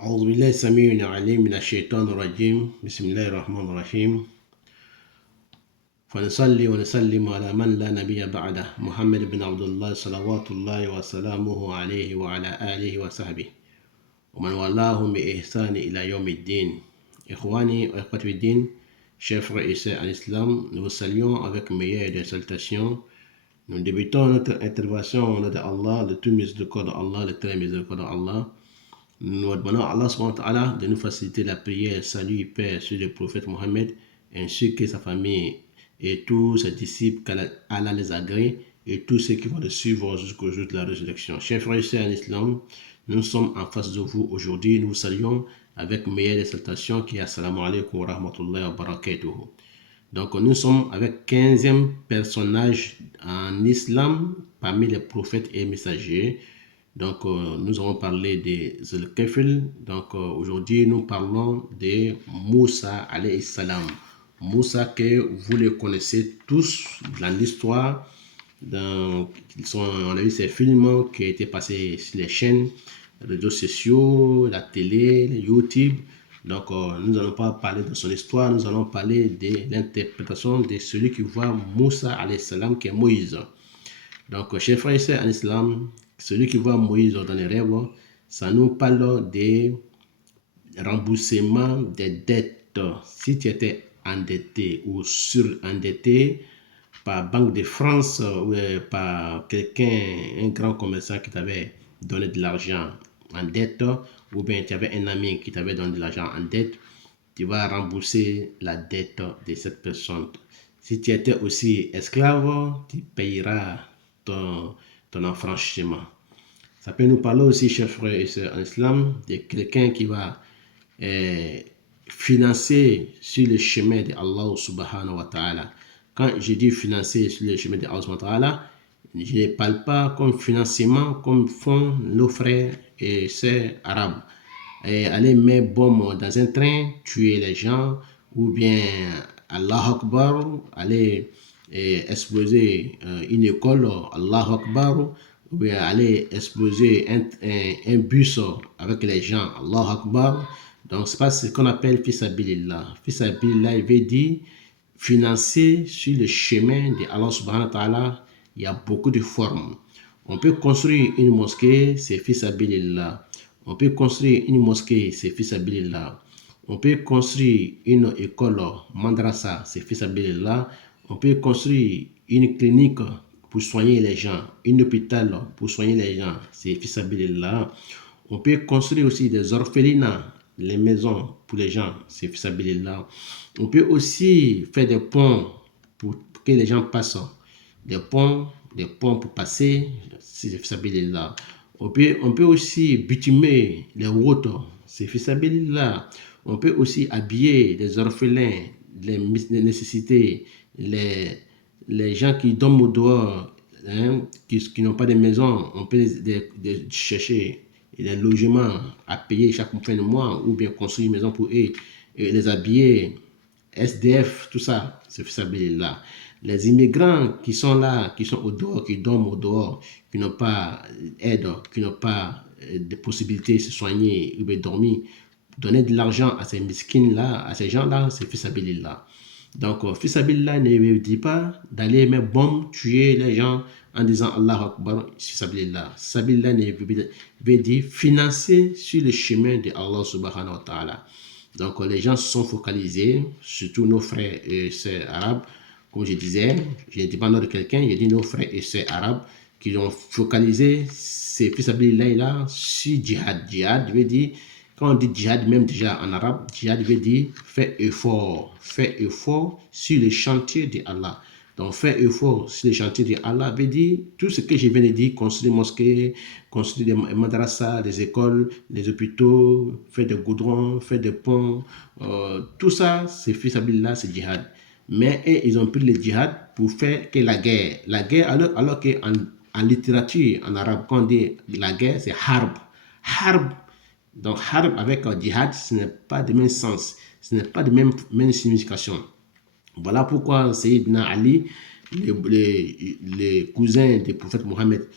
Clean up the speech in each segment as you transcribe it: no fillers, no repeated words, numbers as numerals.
أعوذ بالله السميع العليم من الشيطان الرجيم بسم الله الرحمن الرحيم فنصلي ونسلم على من لا نبي بعده محمد بن عبد الله صلوات الله وسلامه عليه وعلى آله وصحبه ومن والاهم بإحسان إلى يوم الدين. إخواني وإخوتي في الدين, chers frères et sœurs en islam, nous vous saluons avec meilleure des salutations. Nous débutons notre intervention au nom de Allah, le tout miséricordieux d'Allah, le très miséricordieux d'Allah. Nous demandons à Allah subhanahu wa ta'ala de nous faciliter la prière, salut et paix sur le prophète Mohammed, ainsi que sa famille et tous ses disciples, qu'Allah les agrée, et tous ceux qui vont le suivre jusqu'au jour de la résurrection. Chers frères et sœurs en islam, nous sommes en face de vous aujourd'hui. Nous vous saluons avec meilleure des salutations qui est assalamu alaikum wa rahmatullahi wa barakatuh. Donc nous sommes avec 15e personnage en islam parmi les prophètes et messagers. Donc, nous avons parlé de Zulkifl. Donc, aujourd'hui, nous parlons de Moussa alayhi salam. Moussa que vous le connaissez tous dans l'histoire. On a vu ces films qui ont été passés sur les chaînes, les réseaux sociaux, la télé, YouTube. Donc, nous n'allons pas parler de son histoire, nous allons parler de l'interprétation de celui qui voit Moussa alayhi salam, qui est Moïse. Donc, chers frères et sœurs en islam, celui qui voit Moïse dans les rêves, ça nous parle de remboursement des dettes. Si tu étais endetté ou surendetté par Banque de France ou par quelqu'un, un grand commerçant qui t'avait donné de l'argent en dette, ou bien tu avais un ami qui t'avait donné de l'argent en dette, tu vas rembourser la dette de cette personne. Si tu étais aussi esclave, tu payeras ton affranchissement. Ça peut nous parler aussi, chers frères et sœurs en islam, de quelqu'un qui va financer sur le chemin de Allah subhanahu wa ta'ala. Quand je dis financer sur le chemin de Allah subhanahu wa ta'ala, je ne parle pas comme financement comme font nos frères et sœurs arabes. Aller mettre bombe dans un train, tuer les gens, ou bien Allah Akbar, aller exploser une école, Allah Akbar, ou bien aller exploser un bus avec les gens, Allah Akbar. Donc, c'est pas ce qu'on appelle Fisabilillah. Fisabilillah, il veut dire financer sur le chemin de Allah subhanahu wa ta'ala. Il y a beaucoup de formes. On peut construire une mosquée, c'est Fisabilillah. On peut construire une mosquée, c'est Fisabilillah. On peut construire une école, madrasa, c'est Fisabilillah. On peut construire une clinique pour soigner les gens, un hôpital pour soigner les gens, c'est Fisabilillah. On peut construire aussi des orphelinats, les maisons pour les gens, c'est Fisabilillah. On peut aussi faire des ponts pour que les gens passent, des ponts pour passer, c'est Fisabilillah. On peut aussi bitumer les routes, c'est Fisabilillah. On peut aussi habiller les orphelins, les nécessités, les gens qui dorment au dehors, hein, qui n'ont pas de maison. On peut les chercher des logements à payer chaque fin de mois, ou bien construire une maison pour eux, et les habiller, SDF, tout ça, c'est Fisabilillah. Les immigrants qui sont là, qui sont au dehors, qui dorment au dehors, qui n'ont pas d'aide, qui n'ont pas de possibilité de se soigner ou de dormir, donner de l'argent à ces miskines-là, à ces gens-là, c'est Fisabilillah. Donc, Fisabilillah ne dit pas d'aller mettre bombe, tuer les gens en disant Allah Akbar, Fisabilillah. Fisabilillah veut dire financer sur le chemin de Allah subhanahu wa ta'ala. Donc, les gens se sont focalisés, surtout nos frères et sœurs arabes. Comme je disais, je ne dis pas nom de quelqu'un, je dis nos frères et sœurs arabes qui ont focalisé ces Fisabilillah sur djihad. Djihad veut dire, quand on dit djihad, même déjà en arabe, djihad veut dire faire effort sur les chantiers de Allah. Donc, faire effort sur les chantiers de Allah veut dire tout ce que je viens de dire, construire des mosquées, construire des madrasas, des écoles, des hôpitaux, faire des goudrons, faire des ponts, tout ça, c'est Fisabilillah, c'est djihad. Mais ils ont pris le djihad pour faire que la guerre. La guerre, alors qu'en littérature, en arabe, quand on dit la guerre, c'est harb. Harb. Donc, harb avec djihad, ce n'est pas de même sens, ce n'est pas de même signification. Voilà pourquoi Sayyidina Ali, le cousin du prophète Mohammed,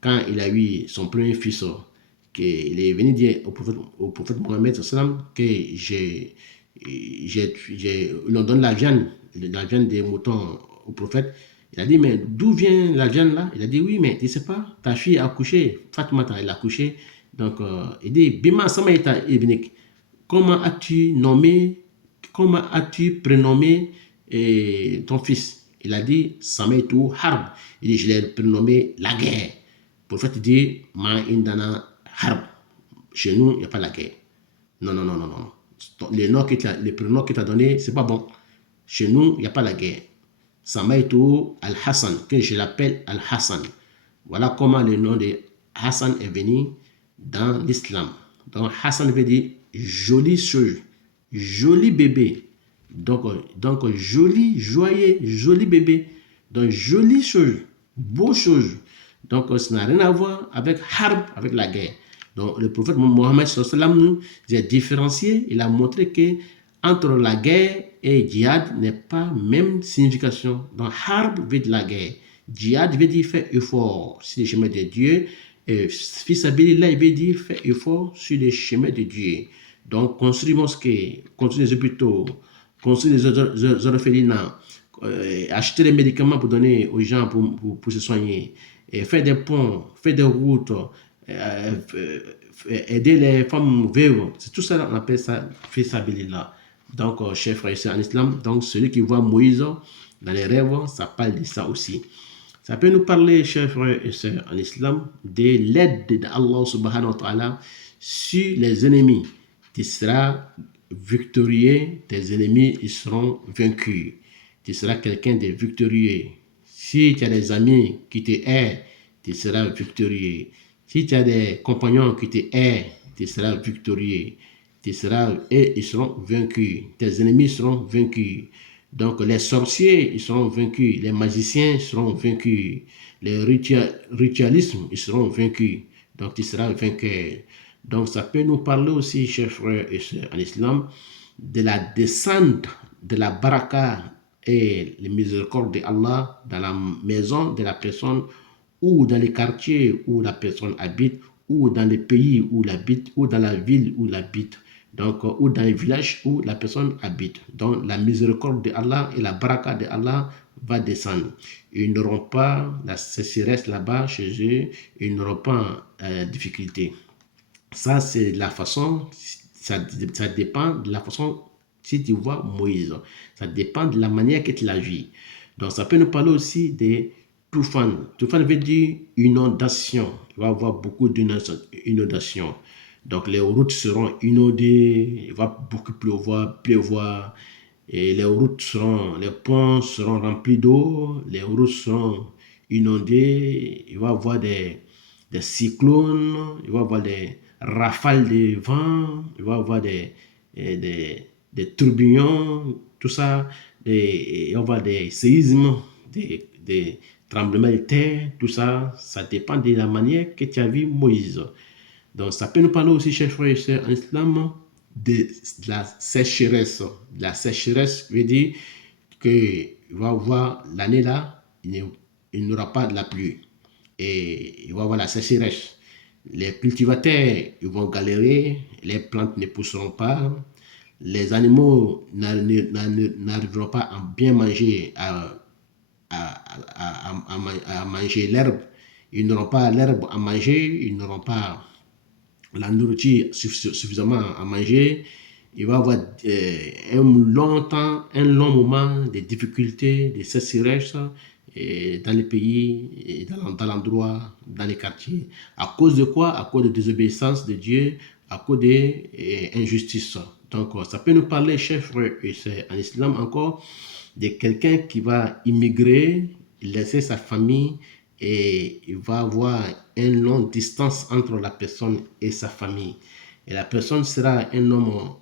quand il a eu son premier fils qu'il est venu dire au prophète Mohammed que l'on donne la viande des moutons au prophète. Il a dit, mais d'où vient la viande là? Il a dit, oui, mais tu ne sais pas, ta fille a accouché, Fatoumata, elle a accouché. Donc, il dit, Bima Samaïta Ibnik, comment as-tu prénommé ton fils? Il a dit, Samaitu Harb. Il dit, je l'ai prénommé la guerre. Le prophète dit, Ma Indana Harb. Chez nous, il n'y a pas la guerre. Non, non, non, non, non. Les prénoms qu'il t'a donné, c'est pas bon. Chez nous, il n'y a pas la guerre. Samaitu Al-Hassan, que je l'appelle Al-Hassan. Voilà comment le nom de Hassan est venu dans l'islam. Donc, Hassan veut dire joli chose, joli bébé. Donc joli, joyeux, joli bébé. Donc, jolie chose, beau chose. Donc, ça n'a rien à voir avec Harb, avec la guerre. Donc, le prophète Mohammed nous a différencié. Il a montré que entre la guerre et djihad n'est pas même signification. Donc, Harb veut dire la guerre. Djihad veut dire faire effort sur le chemin de Dieu. Et Fisabilillah, il veut dire faire effort sur le chemin de Dieu. Donc, construire mosquées, construire des hôpitaux, construire des orphelinats, acheter des médicaments pour donner aux gens pour se soigner, et faire des ponts, faire des routes, aider les femmes veuves. C'est tout ça, on appelle ça Fisabilillah. Donc, chers frères et sœurs en islam, donc celui qui voit Moïse dans les rêves, ça parle de ça aussi. Ça peut nous parler, chers frères et sœurs en islam, de l'aide d'Allah subhanahu wa ta'ala sur les ennemis. Tu seras victorieux, tes ennemis ils seront vaincus. Tu seras quelqu'un de victorieux. Si tu as des amis qui te aident, tu seras victorieux. Si tu as des compagnons qui te aident, tu seras victorieux. Et ils seront vaincus. Tes ennemis seront vaincus. Donc, les sorciers, ils seront vaincus. Les magiciens seront vaincus. Les ritualismes, ils seront vaincus. Donc, tu seras vainqueur. Donc, ça peut nous parler aussi, chers frères et sœurs en islam, de la descente de la baraka et les miséricordes d'Allah dans la maison de la personne ou dans les quartiers où la personne habite ou dans les pays où elle habite ou dans la ville où elle habite. Donc, ou dans les villages où la personne habite. Donc, la miséricorde d'Allah et la baraka d'Allah va descendre. Ils n'auront pas la sécheresse là-bas chez eux, ils n'auront pas de difficulté. Ça, c'est la façon, ça dépend de la façon, si tu vois Moïse, ça dépend de la manière que tu la vis. Donc, ça peut nous parler aussi de Toufan. Toufan veut dire inondation. Il va y avoir beaucoup d'inondations. Donc, les routes seront inondées, il va beaucoup pleuvoir, et les ponts seront remplis d'eau, les routes seront inondées, il va y avoir des cyclones, il va y avoir des rafales de vent, il va y avoir des tourbillons, tout ça, il va y avoir des séismes, des tremblements de terre, tout ça, ça dépend de la manière que tu as vu Moïse. Donc, ça peut nous parler aussi, chers frères et sœurs en islam, de la sécheresse. La sécheresse veut dire qu'il va y avoir l'année là, il n'y aura pas de la pluie. Et il va y avoir la sécheresse. Les cultivateurs, ils vont galérer, les plantes ne pousseront pas, les animaux n'arriveront pas à bien manger, à manger l'herbe. Ils n'auront pas l'herbe à manger, ils n'auront pas la nourriture suffisamment à manger. Il va y avoir un long moment de difficultés, de sécheresse dans les pays, dans l'endroit, dans les quartiers. À cause de quoi? À cause de désobéissance de Dieu, à cause d'injustice. Donc, ça peut nous parler, chers frères et sœurs, en islam encore, de quelqu'un qui va immigrer, laisser sa famille et il va avoir une longue distance entre la personne et sa famille. Et la personne sera un homme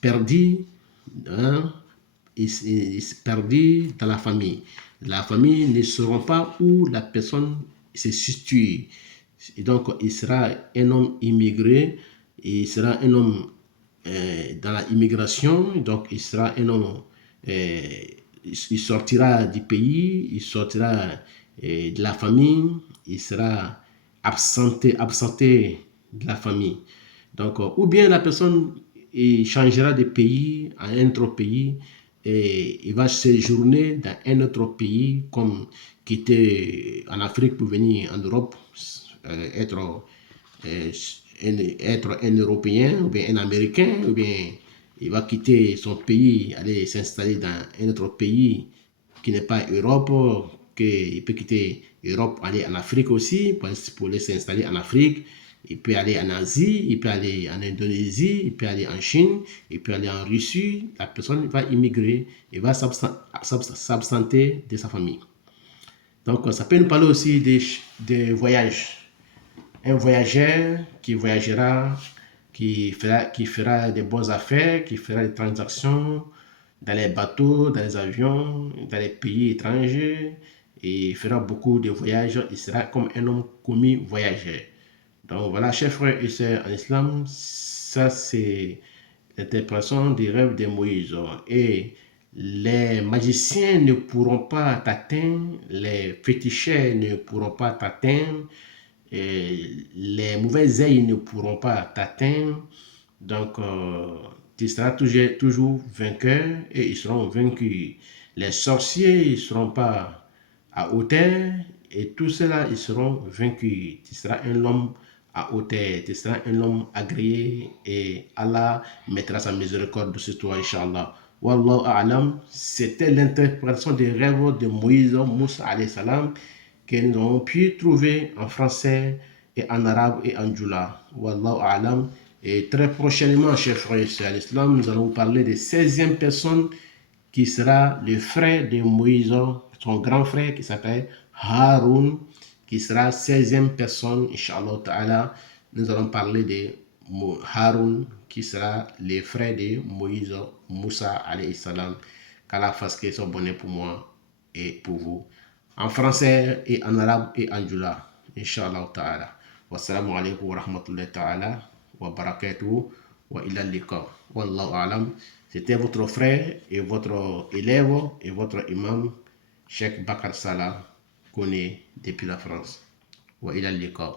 perdu, hein, il s'est perdu dans la famille. La famille ne saura pas où la personne se situe. Et donc, il sera un homme immigré, il sera un homme dans l'immigration, donc il sera un homme, il sortira du pays, il sortira de la famille, il sera absenté de la famille. Donc, ou bien la personne il changera de pays à un autre pays et il va séjourner dans un autre pays comme quitter en Afrique pour venir en Europe, être être un Européen ou bien un Américain, ou bien il va quitter son pays, aller s'installer dans un autre pays qui n'est pas Europe, qu'il peut quitter Europe, aller en Afrique aussi, pour aller s'installer en Afrique. Il peut aller en Asie, il peut aller en Indonésie, il peut aller en Chine, il peut aller en Russie. La personne va immigrer et va s'absenter de sa famille. Donc, ça peut nous parler aussi des voyages. Un voyageur qui voyagera, qui fera des bonnes affaires, qui fera des transactions dans les bateaux, dans les avions, dans les pays étrangers, et il fera beaucoup de voyages. Il sera comme un homme commis voyageur. Donc voilà, chers frères et sœurs en islam, ça c'est l'interprétation des rêves de Moïse. Et les magiciens ne pourront pas t'atteindre, les féticheurs ne pourront pas t'atteindre, les mauvais œils ne pourront pas t'atteindre. Donc, tu seras toujours vainqueur et ils seront vaincus. Les sorciers, ils ne seront pas à hauteur et tout cela, ils seront vaincus. Tu seras un homme à hauteur, tu seras un homme agréé et Allah mettra sa miséricorde sur toi, Inch'Allah. Wallahu a'lam, c'était l'interprétation des rêves de Moïse, Moussa alayhi salam, que nous avons pu trouver en français et en arabe et en djoula. Wallahu a'lam. Et très prochainement, chers frères et sœurs à l'islam, nous allons vous parler de 16e personne qui sera le frère de Moïse, son grand frère qui s'appelle Haroun, qui sera 16e personne, Inch'Allah Ta'ala. Nous allons parler de Haroun, qui sera le frère de Moïse, Moussa alayhi salam. Qu'Allah fasse que soit bonnet pour moi et pour vous. En français et en arabe et en djoula. Inch'Allah Ta'ala. Wassalamu alaikum wa rahmatullahi ta'ala wa barakatuhu wa ila liqa. Wallahu a'lam. C'était votre frère et votre élève et votre imam, Cheikh Bakar Salah, Koné, depuis la France. Wa ila liqa.